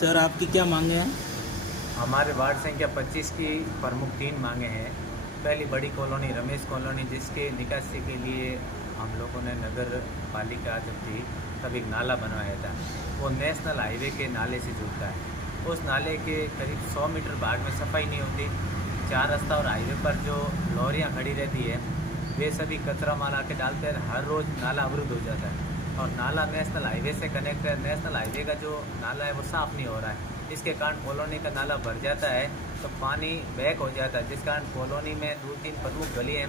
Sir आपकी क्या मांगे हैं? हमारे वार्ड संख्या 25 की प्रमुख 3 मांगे हैं। पहली बड़ी कॉलोनी रमेश कॉलोनी, जिसके निकासी के लिए हम लोगों ने नगर पालिका जब थी तब एक नाला बनवाया था। वो नेशनल हाईवे के नाले से जुड़ता है। उस नाले के करीब 100 मीटर भाग में सफाई नहीं होती। 4 रास्ता और हाईवे पर जो लॉरियाँ खड़ी रहती है वे सभी कचरा माल आके डालते हैं। हर रोज़ नाला अवरुद्ध हो जाता है और नाला नेशनल हाईवे से कनेक्ट है। नेशनल हाईवे का जो नाला है वो साफ़ नहीं हो रहा है। इसके कारण कॉलोनी का नाला भर जाता है तो पानी बैक हो जाता है, जिस कारण कॉलोनी में 2-3 प्रमुख गली हैं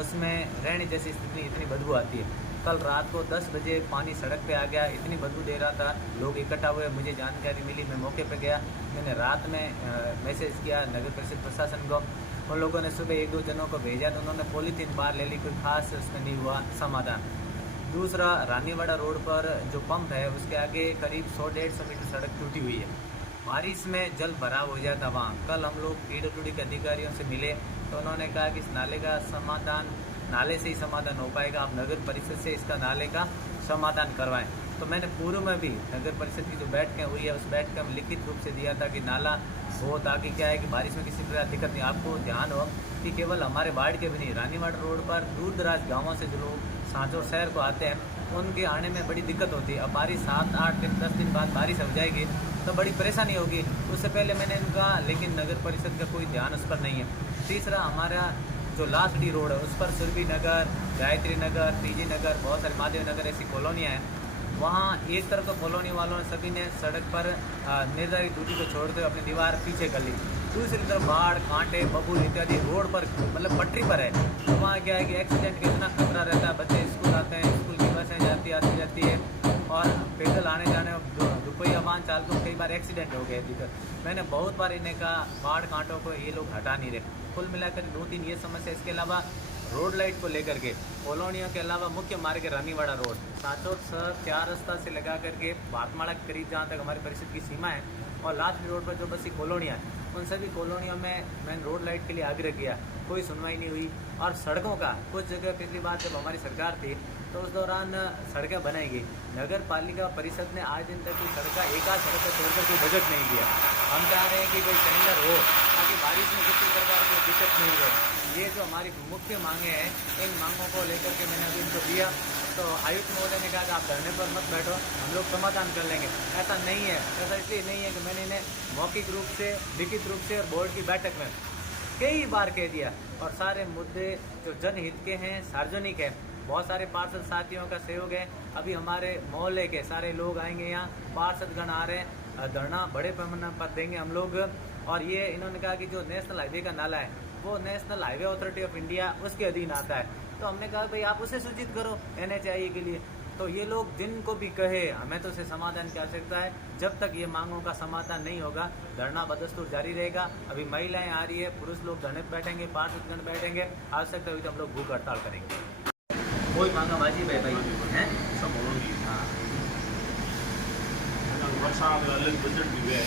उसमें रहने जैसी स्थिति इतनी बदबू आती है। कल रात को 10 बजे पानी सड़क पे आ गया, इतनी बदबू दे रहा था। लोग इकट्ठा हुए, मुझे जानकारी मिली, मैं मौके पे गया। मैंने रात में मैसेज किया नगर परिषद प्रशासन को। उन लोगों ने सुबह 1-2 जनों को भेजा तो उन्होंने पॉलीथीन बाहर ले ली, कोई खास उसमें नहीं हुआ समाधान। दूसरा, रानीवाड़ा रोड पर जो पंप है उसके आगे करीब 100-150 मीटर सड़क टूटी हुई है। बारिश में जल भराव हो जाता वहाँ। कल हम लोग PWD के अधिकारियों से मिले तो उन्होंने कहा कि इस नाले का समाधान नाले से ही समाधान हो पाएगा, आप नगर परिषद से इसका नाले का समाधान करवाएं। तो मैंने पूर्व में भी नगर परिषद की जो बैठकें हुई है उस बैठक में लिखित रूप से दिया था कि नाला हो, ताकि क्या है कि बारिश में किसी प्रकार दिक्कत नहीं। आपको ध्यान हो कि केवल हमारे वार्ड के भी नहीं, रानीवाड़ा रोड पर दूर दराज गाँवों से जो लोग सांचौर शहर को आते हैं उनके आने में बड़ी दिक्कत होती है। अब बारिश 7-8 दिन 10 दिन बाद बारिश हो जाएगी तो बड़ी परेशानी होगी। उससे पहले मैंने इनका, लेकिन नगर परिषद का कोई ध्यान उस पर नहीं है। तीसरा, हमारा जो लास्ट डी रोड है उस पर सुरभि नगर, गायत्री नगर, पीजी नगर, बहुत सारे महादेव नगर ऐसी कॉलोनियाँ हैं। वहाँ एक तरफ तो कॉलोनी वालों ने सभी ने सड़क पर निर्धारित दूरी को छोड़ते हुए अपनी दीवार पीछे कर ली। दूसरी तरफ बाढ़, कांटे, बबूल इत्यादि रोड पर मतलब पटरी पर है। तो वहाँ क्या है कि एक्सीडेंट का इतना खतरा रहता है। बच्चे स्कूल आते हैं, स्कूल की बसें आती जाती है और पैदल आने जाने रुपया वाहन चालकों कई बार एक्सीडेंट हो गए दिक्कत। मैंने बहुत बार इन्हें कहा, बाढ़ कांटों को ये लोग हटा नहीं रहे। कुल मिलाकर 2-3 ये समस्या। इसके अलावा रोड लाइट को लेकर के कॉलोनियों के अलावा मुख्य मार्ग है रानीवाड़ा रोड, सांचौर 4 रास्ता से लगा करके भारतमाला के करीब जहाँ तक हमारी परिषद की सीमा है, और लास्ट रोड पर जो बसी कॉलोनियाँ हैं उन सभी कॉलोनियों में मैंने रोड लाइट के लिए आग्रह किया, कोई सुनवाई नहीं हुई। और सड़कों का कुछ जगह पिछली बार जब हमारी सरकार थी तो उस दौरान सड़कें बनाई गई। नगर पालिका परिषद ने आज दिन तक कोई सड़क एक आध सड़क को छोड़कर कोई बजट नहीं दिया। हम चाह रहे हैं कि कोई टेंडर हो ताकि बारिश में किसी प्रकार की दिक्कत नहीं हो। ये जो हमारी मुख्य मांगे हैं, इन मांगों को लेकर के मैंने अभी इनको दिया तो आयुक्त महोदय ने कहा कि आप धरने पर मत बैठो, हम लोग समाधान कर लेंगे। ऐसा नहीं है। ऐसा इसलिए नहीं है कि मैंने इन्हें मौखिक रूप से, लिखित रूप से और बोर्ड की बैठक में कई बार कह दिया। और सारे मुद्दे जो जनहित के हैं, सार्वजनिक हैं, बहुत सारे पार्षद साथियों का सहयोग है। अभी हमारे मोहल्ले के सारे लोग आएंगे, यहाँ पार्षदगण आ रहे हैं, धरना बड़े पैमाने पर देंगे हम लोग। और ये इन्होंने कहा कि जो नेशनल हाईवे का नाला है वो national highway authority of India उसके अधीन आता है। तो हमने कहा भाई आप उसे सूचित करो NHAI के लिए। तो ये लोग जिनको भी कहे, हमें तो उसे समाधान की आवश्यकता है। जब तक ये मांगों का समाधान नहीं होगा धरना बदस्तूर जारी रहेगा। अभी महिलाएं आ रही है, पुरुष लोग धरने पर बैठेंगे, पार्षदगण बैठेंगे। आवश्यकता हुई तो हम लोग भूख हड़ताल करेंगे। कोई मांगा वाजिब है भाई, हैं सब होगी। हाँ वर्षा अलग बजट भी है।